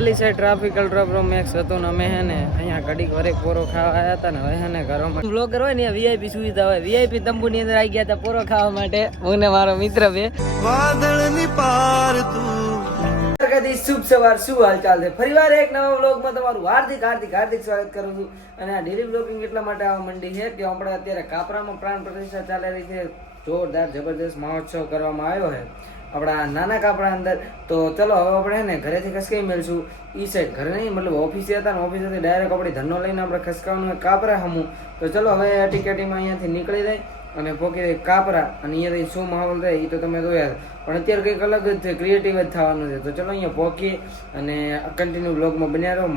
પેલી side traffic ultra max હતો ને અમે હે ને અહીંયા ઘડીક વરે પોરો ખાવા આવ્યા હતા ને હવે હે ને ઘરોમાં. બ્લોગર હોય ને વીઆઈપી સુવિધા હોય. વીઆઈપી તંબુની અંદર આવી ગયા હતા પોરો ખાવા માટે. હું ને મારો મિત્ર બે. વાદળની પાર તું. કદી શુભ સવાર. શું હાલચાલ છે? ફરીવાર એક નવા વ્લોગમાં તમારું હાર્દિક હાર્દિક હાર્દિક સ્વાગત કરું છું. અને આ ડેલી બ્લોગિંગ એટલા માટે આવવા માંડી છે કે આપણે અત્યારે કાપરામાં પ્રાણ પ્રતિષ્ઠા ચાલી રહી છે. જોરદાર જબરદસ્ત મહોત્સવ કરવામાં આવ્યો છે. આપણા નાના કાપડા અંદર. તો ચલો, હવે આપણે ને ઘરેથી ખસકાઈ મળશું. એ સાઈડ ઘરે નહીં, મતલબ ઓફિસે હતા ને ઓફિસેથી ડાયરેક્ટ આપણી ધંધો લઈને આપણે ખસકાવાનું કાપરા હમું. તો ચલો, હવે ટિકેટીમાં અહીંયાથી નીકળી જાય અને પોકી દે કાપરા અને અહીંયાથી શું માહોલ થાય એ તો તમે જોયા પણ અત્યારે કંઈક અલગ જ છે ક્રિએટિવ જ થવાનું છે. તો ચલો અહીંયા પોકી અને કન્ટિન્યુ બ્લોગમાં બન્યા રહો.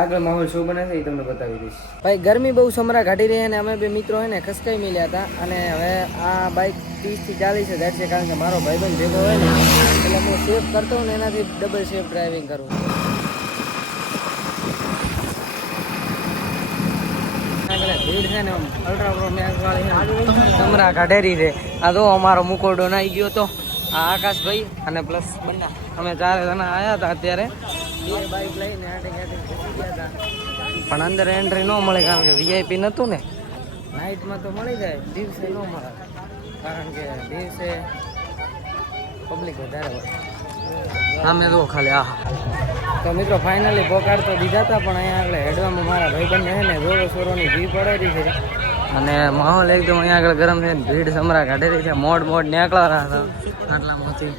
આગળ માહોલ શું બને છે એ તમને બતાવી દઈશ. ભાઈ, ગરમી બહુ સમરા કાઢી રહી અને અમે બે મિત્રો હોય ને, ખસકાઈ મળ્યા હતા. અને હવે આ બાઇક ત્રીસથી ચાલીસ હજાર છે, કારણ કે મારો ભાઈબંધ ભેગો હોય ને, એટલે હું સેફ કરતો હોઉં ને, એનાથી ડબલ સેફ ડ્રાઇવિંગ કરું. ભીડ છે ને અલ્ટ્રા કાઢેરી છે આ તો અમારો મુકોડો નાઈ ગયો તો, આ આકાશભાઈ અને પ્લસ બંને અમે ચારે જણા આવ્યા હતા અત્યારે. બે બાઇક લઈને આટે આટે ગયા હતા પણ અંદર એન્ટ્રી ન મળે કારણ કે વીઆઈપી નહોતું ને. નાઇટમાં તો મળી જાય દિવસે ન મળે. કારણ કે દિવસે પબ્લિક વધારે હોય. આમે જો ખાલી આહા તો મિત્રો ફાઇનલી પોકાર તો દીધા હતા પણ અહીંયા આગળ હેડવામાં મારા ભાઈબંધ છે ને જોરો સોરોની ભી પડેલી છે. અને માહોલ એકદમ અહીંયા આગળ ગરમ છે ભીડ સમરા કાઢેલી છે મોડ મોડ નીકળવા હતા. આટલા આટલામાંથી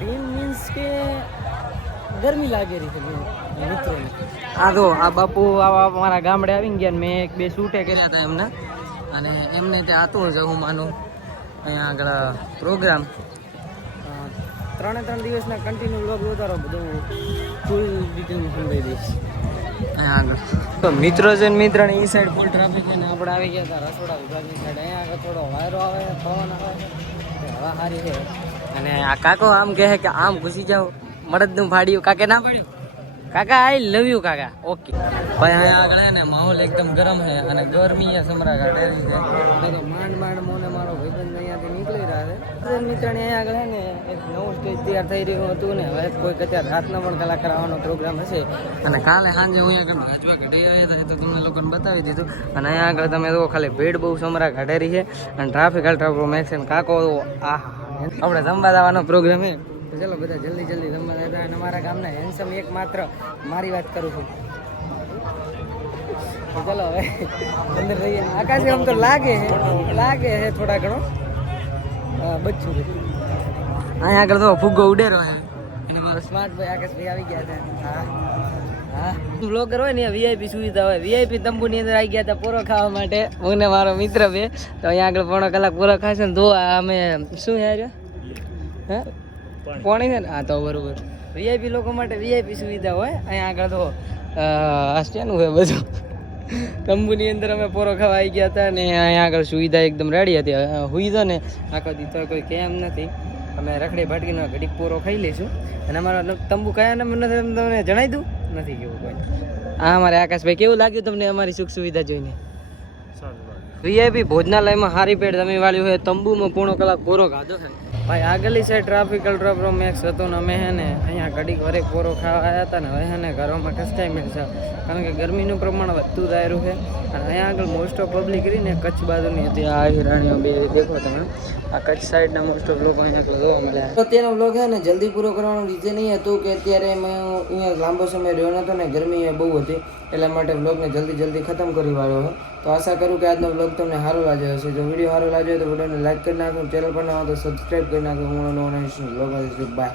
ભીડ મીન્સ કે ગરમી લાગેલી છે મિત્રોને. આ જો આ બાપુ આવા મારા ગામડે આવી ગયા મેં એક બે શૂટે કર્યા હતા એમને. અને એમને ત્યાં હતું જહુમાનું અહીંયા આગળ પ્રોગ્રામ ત્રણે ત્રણ દિવસના કન્ટિન્યુ વ્લોગ ઉતારો બધું ફૂલ ડિટેલ સમજાવી દઈશ. તો મિત્રો છે મિત્ર ને એ સાઈડ ફૂલ ટ્રાફિક છે ને આપણે આવી ગયા હતા રસોડા વિભાગની સાઈડ અહીંયા આગળ થોડો વાયરો આવે પવન આવે. હવા સારી છે. અને આ કાકો આમ કહે કે આમ ઘૂસી જાઓ. મળદનું ફાડ્યું કાકે ના પાડ્યું? કાકા આઈ લવ યુ કાકા. ઓકે ભાઈ અહીંયા આગળ હે ને માહોલ એકદમ ગરમ છે અને ગરમી એ સમરા કાઢેલી છે. તો માંડ માંડ મોને મારો ભાઈબંધ અહીંયાથી નીકળી રહ્યા છે. મિત્રને અહીંયા આગળ હે ને એક નવું સ્ટેજ તૈયાર થઈ રહ્યું હતું ને હવે કોઈક અત્યારે રાતના પણ કલાકાર આવવાનો પ્રોગ્રામ હશે. અને કાલે સાંજે હું અહીંયા આગળ વાંચવા કાઢી આવ્યા હતા તો તમને લોકોને બતાવી દીધું. અને અહીંયા આગળ તમે જો ખાલી ભીડ બહુ સમરા કાઢેલી છે. અને ટ્રાફિક અલ્ટ્રા પ્રો મેક્સ કાકો આ આપણે જમવા જવાનો પ્રોગ્રામ હે. તો ચલો બધા જલ્દી જલ્દી જમવા જતા અને અમારા ગામના હેન્સમ એક માત્ર મારી વાત કરું છું. તો ચલો હવે અંદર રહીએ આકાશ આમ તો લાગે છે. લાગે છે થોડા ઘણો. હા, બચ્ચું અહીંયા આગળ તો ફુગ્ગો ઉડેરો હે સ્માર્ટ ભાઈ આકાશભાઈ આવી ગયા છે. હા હા. બ્લોગર હોય ને વીઆઈપી સુવિધા હોય. વીઆઈપી તંબુની અંદર આવી ગયા હતા પૂરો ખાવા માટે. હું ને મારો મિત્ર બે. તો અહીંયા આગળ પોણો કલાક પૂરો ખાશે ને તો અમે શું યાર હે? પોણી છે ને? હા, તો બરોબર. વીઆઈપી લોકો માટે વીઆઈપી સુવિધા હોય. અહીંયા આગળ તો આ શેનું હોય બધું? તંબુની અંદર અમે પોરો ખાવા આવી ગયા હતા ને અહીંયા આગળ સુવિધા એકદમ રેડી હતી. તો ને. આખો દીધો કોઈ કેમ નથી. અમે રખડી ભાટકીનો ઘડીક પોરો ખાઈ લઈશું. અને અમારા તંબુ કયા નંબર નથી તમને જણાવી દઉં? નથી કેવું કોઈ. હા અમારે આકાશભાઈ કેવું લાગ્યું તમને અમારી સુખ સુવિધા જોઈને? વીઆઈપી ભોજનાલયમાં હારી પેટ તમે વાળ્યું હોય તંબુમાં પૂર્ણ કલાક પોરો ખાધો છે. ભાઈ આગળની સાઈડ ટ્રાફિક અલ્ટ્રા મેક્સ હતો ને અમે હે અહીંયા ઘડીક વરે પોરો ખાવા આવ્યા હતા ને, હવે ને ઘરોમાં કસકાઈ મળશે. કારણ કે ગરમીનું પ્રમાણ વધતું જાયરું છે. અને અહીંયા આગળ મોસ્ટ ઓફ પબ્લિક રહીને કચ્છ બાજુની હતી. આ હિરાણીઓ બે, દેખો તમે. આ કચ્છ સાઈડના મોસ્ટ ઓફ લોકો અહીંયા જોવા મળ્યા. તો તેનો બ્લોગ છે ને જલ્દી પૂરો કરવાનું રીતે નહીં હતું કે અત્યારે મેં અહીંયા લાંબો સમય રહ્યો નહોતો ને ગરમી બહુ હતી. એટલા માટે બ્લોગને જલ્દી જલ્દી ખતમ કરી વાળ્યો છે તો આશા કરું કે આજનો બ્લોગ તમને સારો લાગ્યો હશે. જો વીડિયો સારો લાગ્યો તો વિડીયોને લાઈક કરી નાખો ચેનલ પર ના હોય તો સબસ્ક્રાઈબ કરી નાખો. હું બ્લોગ બાય